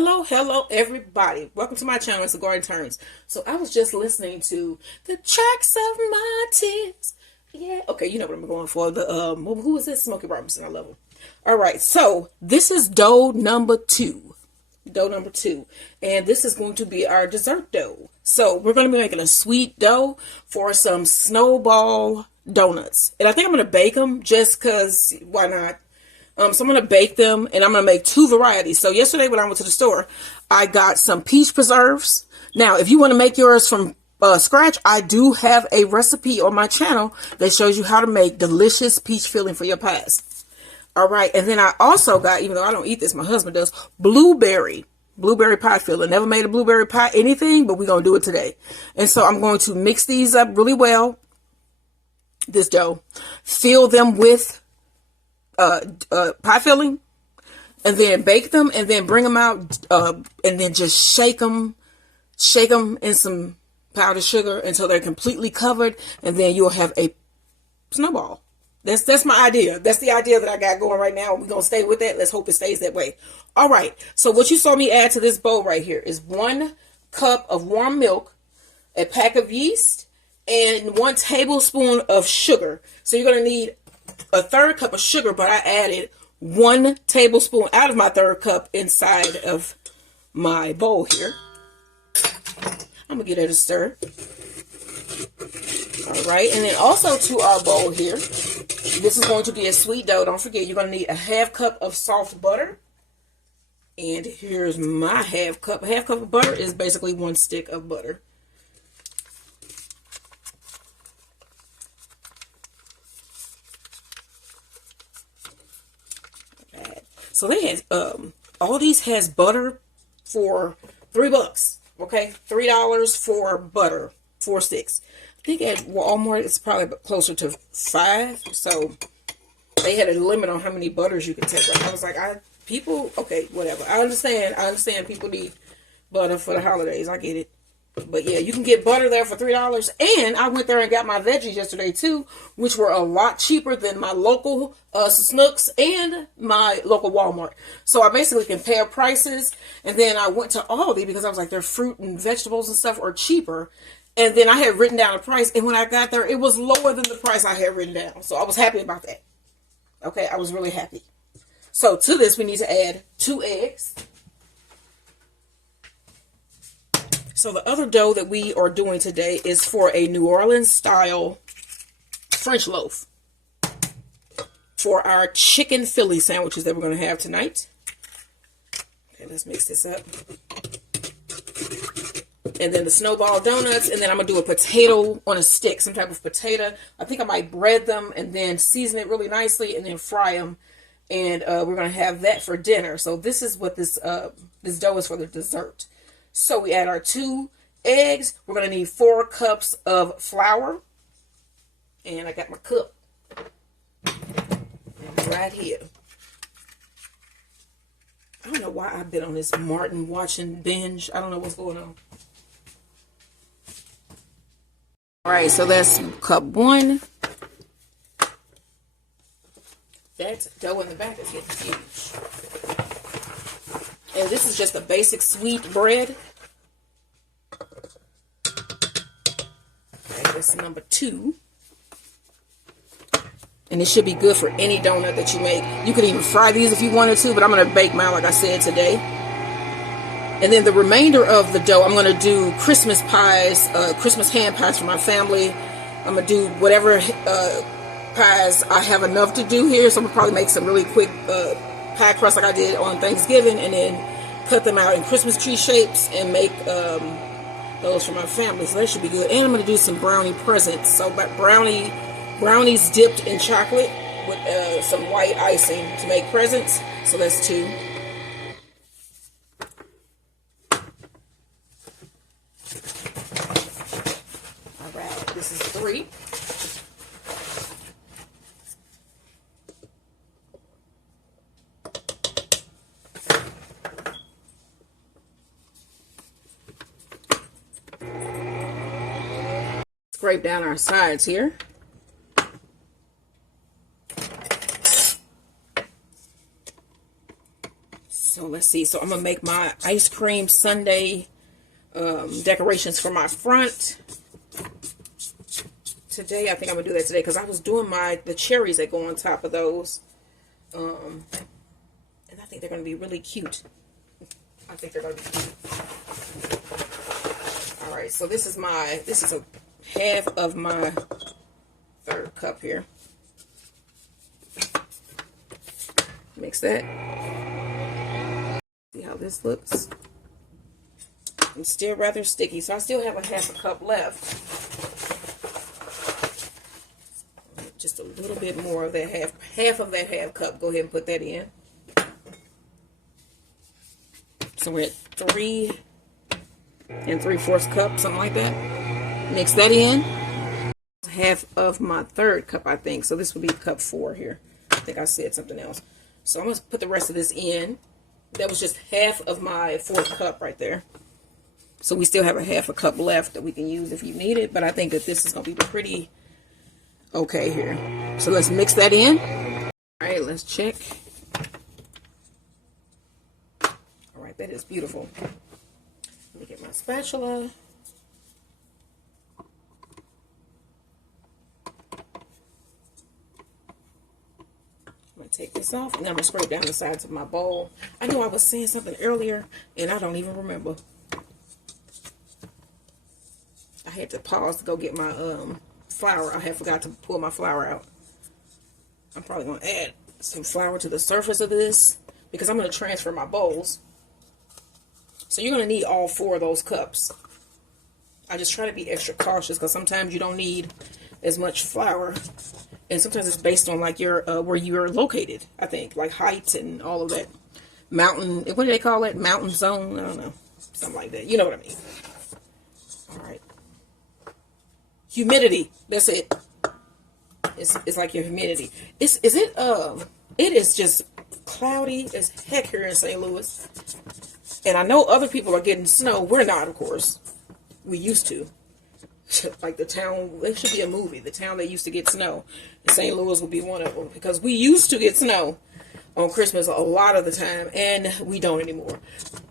Hello, everybody. Welcome to my channel. It's the Garden Turns. So I was just listening to the tracks of my tears. Yeah. Okay, you know what I'm going for. The who is this? Smokey Robinson. I love him. All right. So this is dough number 2. Dough number 2. And this is going to be our dessert dough. So we're going to be making a sweet dough for some Snowball donuts. And I think I'm going to bake them just because why not? So I'm going to bake them, and I'm going to make 2 varieties. So yesterday when I went to the store, I got some peach preserves. Now, if you want to make yours from scratch, I do have a recipe on my channel that shows you how to make delicious peach filling for your pies. All right. And then I also got, even though I don't eat this, my husband does, blueberry pie filling. Never made a blueberry pie anything, but we're going to do it today. And so I'm going to mix these up really well, this dough, fill them with pie filling, and then bake them, and then bring them out, and then just shake them in some powdered sugar until they're completely covered, and then you'll have a snowball. That's my idea. That's the idea that I got going right now. We're gonna stay with that. Let's hope it stays that way. All right. So what you saw me add to this bowl right here is 1 cup of warm milk, a pack of yeast, and 1 tablespoon of sugar. So you're gonna need a 1/3 cup of sugar, but I added 1 tablespoon out of my 1/3 cup inside of my bowl here. I'm gonna give that a stir. All right, and then also to our bowl here, this is going to be a sweet dough. Don't forget, you're gonna need a 1/2 cup of soft butter. And here's my 1/2 cup. 1/2 cup of butter is basically 1 stick of butter. So they had all these has butter for $3. Okay, $3 for butter, 4 sticks. I think at Walmart it's probably closer to 5. So they had a limit on how many butters you could take. Like I was like, okay, whatever. I understand people need butter for the holidays. I get it. But yeah, you can get butter there for $3. And I went there and got my veggies yesterday too, which were a lot cheaper than my local Snooks and my local Walmart. So I basically compared prices, and then I went to Aldi because I was like, their fruit and vegetables and stuff are cheaper. And then I had written down a price, and when I got there, it was lower than the price I had written down. So I was happy about that. Okay, I was really happy. So to this, we need to add 2 eggs. So the other dough that we are doing today is for a New Orleans style French loaf for our chicken Philly sandwiches that we're going to have tonight. Okay, let's mix this up. And then the Snowball donuts, and then I'm going to do a potato on a stick, some type of potato. I think I might bread them and then season it really nicely and then fry them. And we're going to have that for dinner. So this is what this dough is for the dessert. So we add our 2 eggs. We're going to need 4 cups of flour. And I got my cup right here. I don't know why I've been on this Martin watching binge. I don't know what's going on. All right, so that's cup 1. That dough in the back is getting huge. And this is just a basic sweet bread. Okay, that's number 2. And it should be good for any donut that you make. You could even fry these if you wanted to, but I'm going to bake mine like I said today. And then the remainder of the dough, I'm going to do Christmas pies, Christmas hand pies for my family. I'm going to do whatever pies I have enough to do here. So I'm going to probably make some really quick pie crust like I did on Thanksgiving, and then cut them out in Christmas tree shapes and make those for my family. So that should be good. And I'm going to do some brownie presents. So brownies dipped in chocolate with some white icing to make presents. So that's 2. All right, this is 3. Scrape down our sides here. So let's see. So I'm gonna make my ice cream sundae decorations for my front today. I think I'm gonna do that today because I was doing the cherries that go on top of those, and I think they're gonna be really cute. I think they're gonna be cute. All right, so this is a half of my 1/3 cup here. Mix that. See how this looks? It's still rather sticky, so I still have a 1/2 cup left. Just a little bit more of that half of that 1/2 cup. Go ahead and put that in. So we're at 3 3/4 cup, something like that. Mix that in. Half of my 1/3 cup, I think. So this would be cup 4 here. I think I said something else. So I'm going to put the rest of this in. That was just half of my 4th cup right there. So we still have a 1/2 cup left that we can use if you need it. But I think that this is going to be pretty okay here. So let's mix that in. All right, let's check. All right, that is beautiful. Let me get my spatula. Take this off, and then I'm going to scrape down the sides of my bowl. I know I was saying something earlier, and I don't even remember. I had to pause to go get my flour. I had forgot to pull my flour out. I'm probably going to add some flour to the surface of this, because I'm going to transfer my bowls. So you're going to need all 4 of those cups. I just try to be extra cautious, because sometimes you don't need as much flour. And sometimes it's based on like your where you're located, I think, like height and all of that. Mountain, what do they call it? Mountain zone? I don't know. Something like that. You know what I mean. All right. Humidity. That's it. It's like your humidity. It is just cloudy as heck here in St. Louis. And I know other people are getting snow. We're not, of course. We used to. Like the town, it should be a movie. The town that used to get snow. St. Louis will be one of them, because we used to get snow on Christmas a lot of the time, and we don't anymore.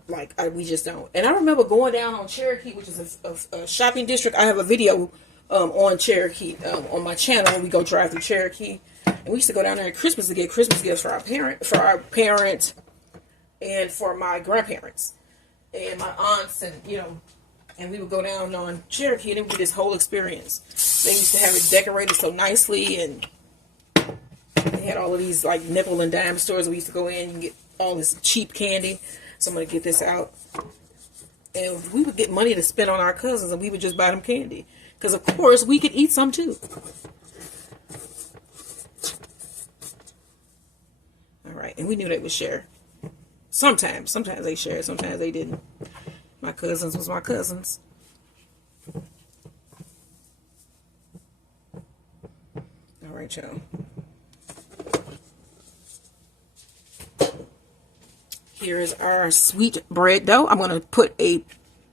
Like we just don't. And I remember going down on Cherokee, which is a shopping district. I have a video on Cherokee on my channel when we go drive through Cherokee, and we used to go down there at Christmas to get Christmas gifts for our parents, and for my grandparents and my aunts, and and we would go down on Cherokee, and it would be this whole experience. They used to have it decorated so nicely, and they had all of these like nickel and dime stores. We used to go in and get all this cheap candy. So I'm going to get this out. And we would get money to spend on our cousins, and we would just buy them candy. Because, of course, we could eat some, too. All right, and we knew they would share. Sometimes they shared, sometimes they didn't. My cousins was my cousins. All right, y'all. Here is our sweet bread dough. I'm going to put a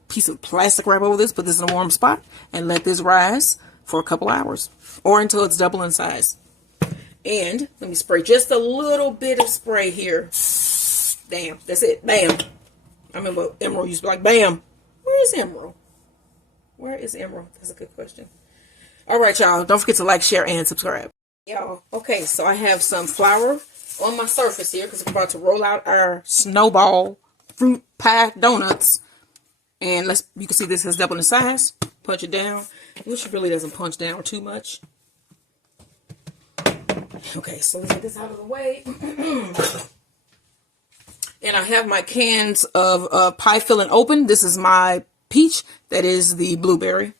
piece of plastic wrap over this, put this in a warm spot, and let this rise for a couple hours, or until it's double in size. And let me spray just a little bit of spray here. Damn, that's it. Bam. I remember Emerald used to be like, bam. Where is Emerald? Where is Emerald? That's a good question. All right, y'all. Don't forget to like, share, and subscribe. Y'all, okay, so I have some flour on my surface here because we're about to roll out our Snowball fruit pie donuts. And you can see this has doubled in size. Punch it down, which really doesn't punch down too much. Okay, so let's get this out of the way. And I have my cans of pie filling open. This is my peach. That is the blueberry.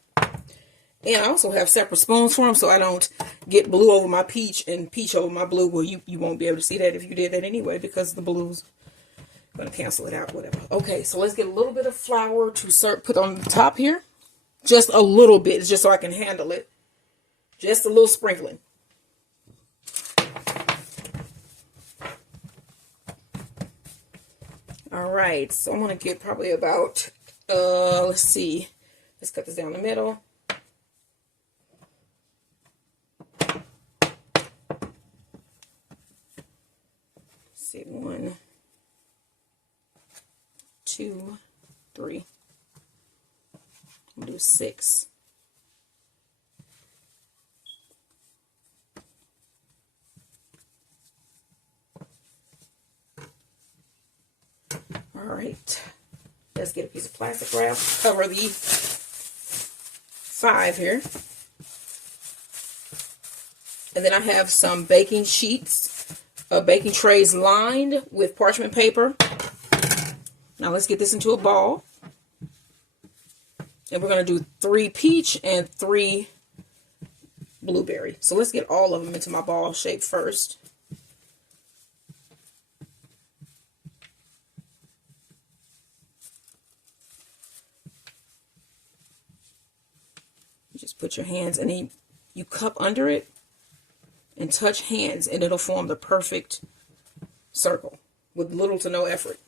And I also have separate spoons for them so I don't get blue over my peach and peach over my blue. Well, you won't be able to see that if you did that anyway because the blue's going to cancel it out, whatever. Okay, so let's get a little bit of flour to put on the top here. Just a little bit, just so I can handle it. Just a little sprinkling. All right, so I'm going to get probably about, let's see. Let's cut this down the middle. Let's see, 1, 2, 3. I'm going to do 6. All right. Let's get a piece of plastic wrap. Cover the 5 here. And then I have some baking sheets, baking trays lined with parchment paper. Now let's get this into a ball. And we're going to do 3 peach and 3 blueberry. So let's get all of them into my ball shape first. You just put your hands and then you cup under it and touch hands, and it'll form the perfect circle with little to no effort.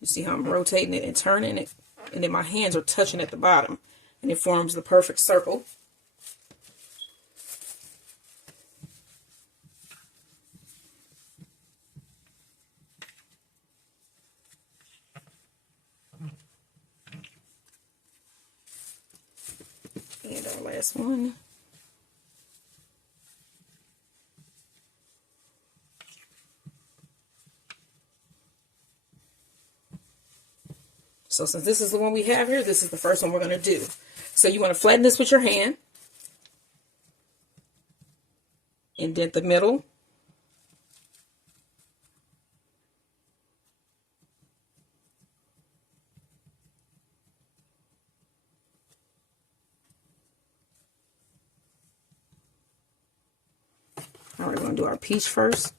You see how I'm rotating it and turning it, and then my hands are touching at the bottom, and it forms the perfect circle. And our last one. So since this is the one we have here, this is the first one we're going to do. So you want to flatten this with your hand. Indent the middle. All right, we're going to do our peach first.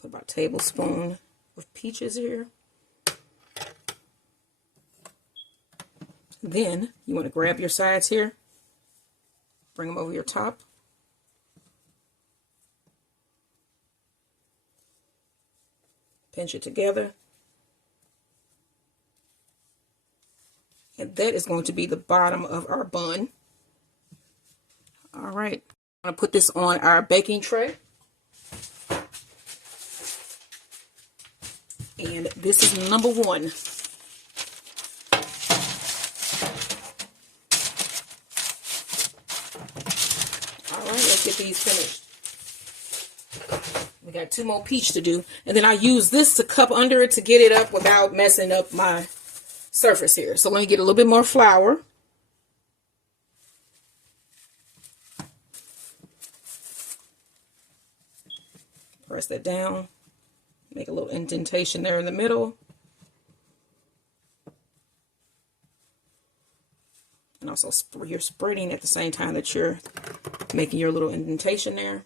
Put about a tablespoon of peaches here. Then you want to grab your sides here, bring them over your top. Pinch it together. And that is going to be the bottom of our bun. All right, I'm going to put this on our baking tray. And this is number 1. All right, let's get these finished. We got 2 more peach to do. And then I use this to cup under it to get it up without messing up my surface here. So let me get a little bit more flour. Press that down. Make a little indentation there in the middle. And also you're spreading at the same time that you're making your little indentation there.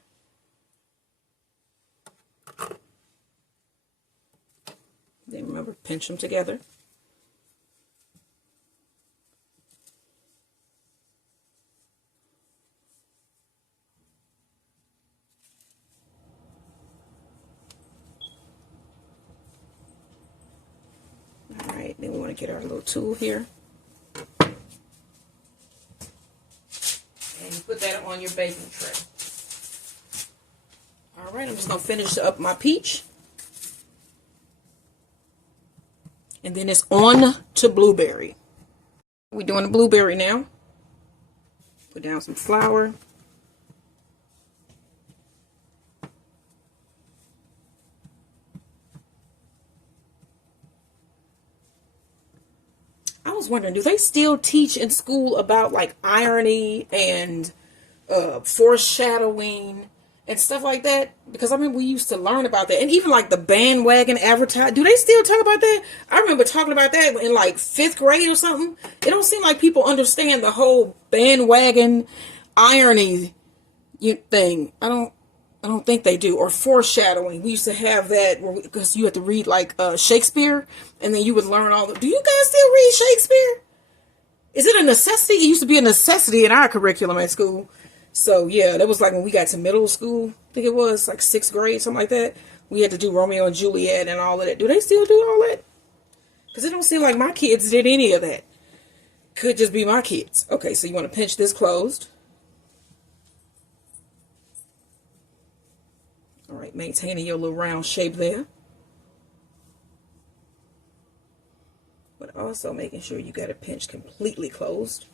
Then remember, pinch them together. Alright, then we want to get our little tool here. And put that on your baking tray. Alright, I'm just going to finish up my peach. And then it's on to blueberry. We're doing the blueberry now. Put down some flour. I was wondering, do they still teach in school about like irony and foreshadowing and stuff like that? Because I remember we used to learn about that. And even like the bandwagon advertise. Do they still talk about that? I remember talking about that in like 5th grade or something. It don't seem like people understand the whole bandwagon irony thing. I don't think they do. Or foreshadowing. We used to have that because you had to read like Shakespeare, and then you would learn all the. Do you guys still read Shakespeare? Is it a necessity? It used to be a necessity in our curriculum at school. So yeah, that was like when we got to middle school. I think it was like 6th grade, something like that. We had to do Romeo and Juliet and all of that. Do they still do all that? Because it don't seem like my kids did any of that. Could just be my kids. Okay, so you want to pinch this closed. All right, maintaining your little round shape there. But also making sure you got it pinched completely closed.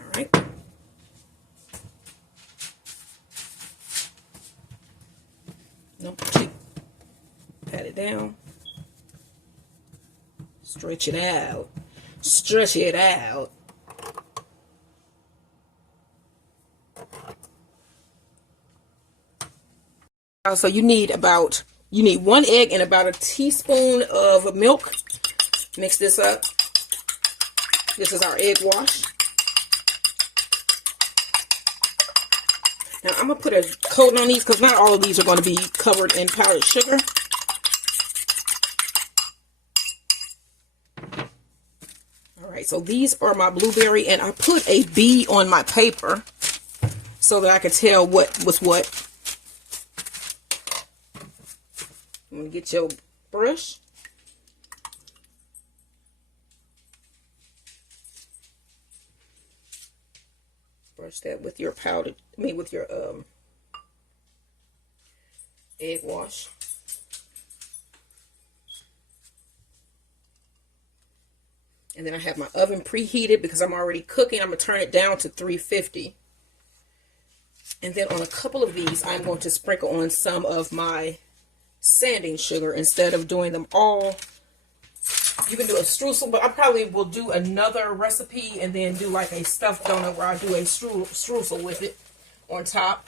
All right. Nope. Pat it down. Stretch it out. Stretch it out. So you need 1 egg and about a teaspoon of milk. Mix this up. This is our egg wash. Now I'm going to put a coating on these because not all of these are going to be covered in powdered sugar. Alright, so these are my blueberry, and I put a B on my paper so that I could tell what was what. I'm going to get your brush. Brush that with your powdered, with your egg wash. And then I have my oven preheated because I'm already cooking. I'm going to turn it down to 350. And then on a couple of these, I'm going to sprinkle on some of my sanding sugar instead of doing them all. You can do a streusel, but I probably will do another recipe and then do like a stuffed donut where I do a streusel with it on top.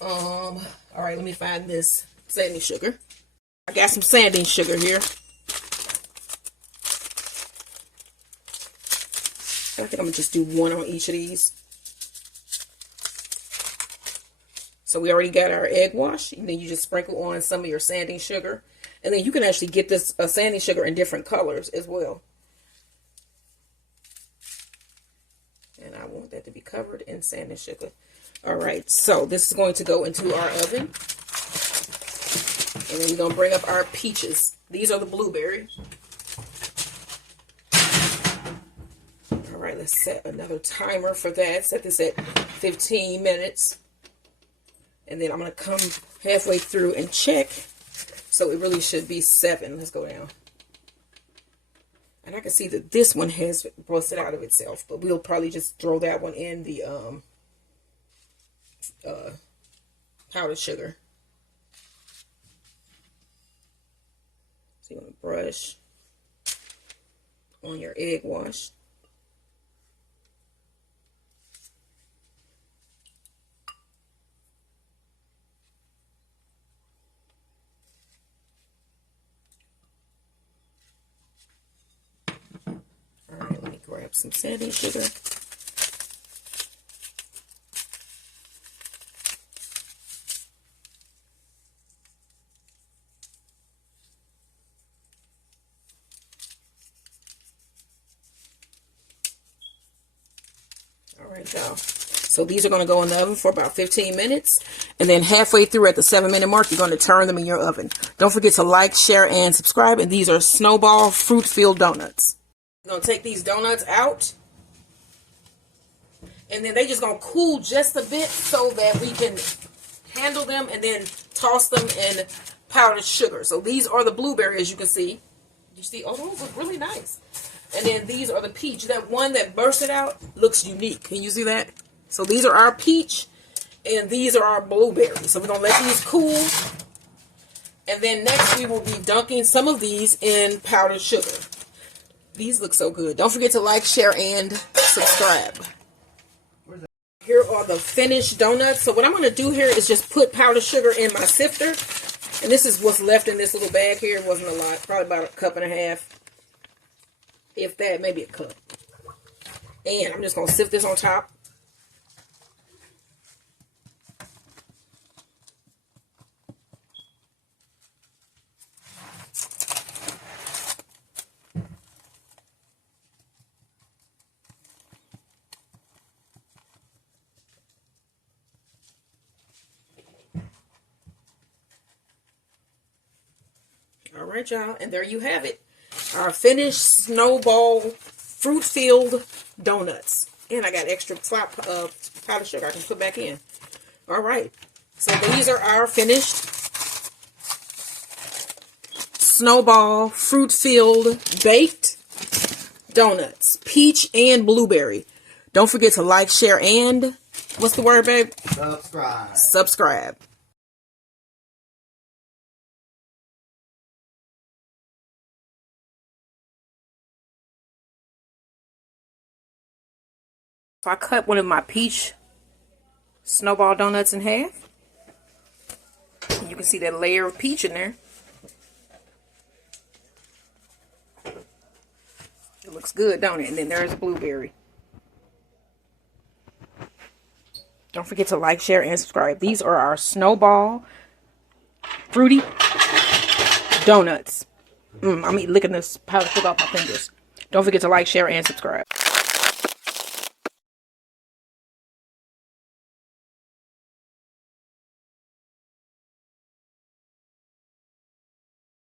All right, let me find this sanding sugar. I got some sanding sugar here. I think I'm going to just do one on each of these. So we already got our egg wash, and then you just sprinkle on some of your sanding sugar. And then you can actually get this sanding sugar in different colors as well. And I want that to be covered in sanding sugar. All right, so this is going to go into our oven. And then we're going to bring up our peaches. These are the blueberry. All right, let's set another timer for that. Set this at 15 minutes. And then I'm going to come halfway through and check. So it really should be 7. Let's go down. And I can see that this one has busted out of itself. But we'll probably just throw that one in the powdered sugar. So you want to brush on your egg wash. Alright, let me grab some sanding sugar. Alright, y'all. So these are going to go in the oven for about 15 minutes. And then halfway through at the 7-minute mark, you're going to turn them in your oven. Don't forget to like, share, and subscribe. And these are Snowball fruit-filled donuts. I'm going to take these donuts out. And then they're just going to cool just a bit so that we can handle them and then toss them in powdered sugar. So these are the blueberry, as you can see. You see, oh, those look really nice. And then these are the peach. That one that bursted out looks unique. Can you see that? So these are our peach, and these are our blueberry. So we're going to let these cool. And then next we will be dunking some of these in powdered sugar. These look so good. Don't forget to like, share, and subscribe. Here are the finished donuts. So what I'm going to do here is just put powdered sugar in my sifter. And this is what's left in this little bag here. It wasn't a lot. Probably about a cup and a half. If that, maybe a cup. And I'm just going to sift this on top. All right, y'all. And there you have it. Our finished Snowball fruit-filled donuts. And I got extra powdered sugar I can put back in. All right. So these are our finished Snowball fruit-filled baked donuts. Peach and blueberry. Don't forget to like, share, and... what's the word, babe? Subscribe. Subscribe. So I cut one of my peach Snowball donuts in half. You can see that layer of peach in there. It looks good, don't it? And then there's a blueberry. Don't forget to like, share, and subscribe. These are our Snowball fruity donuts. I'm licking this powdered sugar off my fingers. Don't forget to like, share, and subscribe.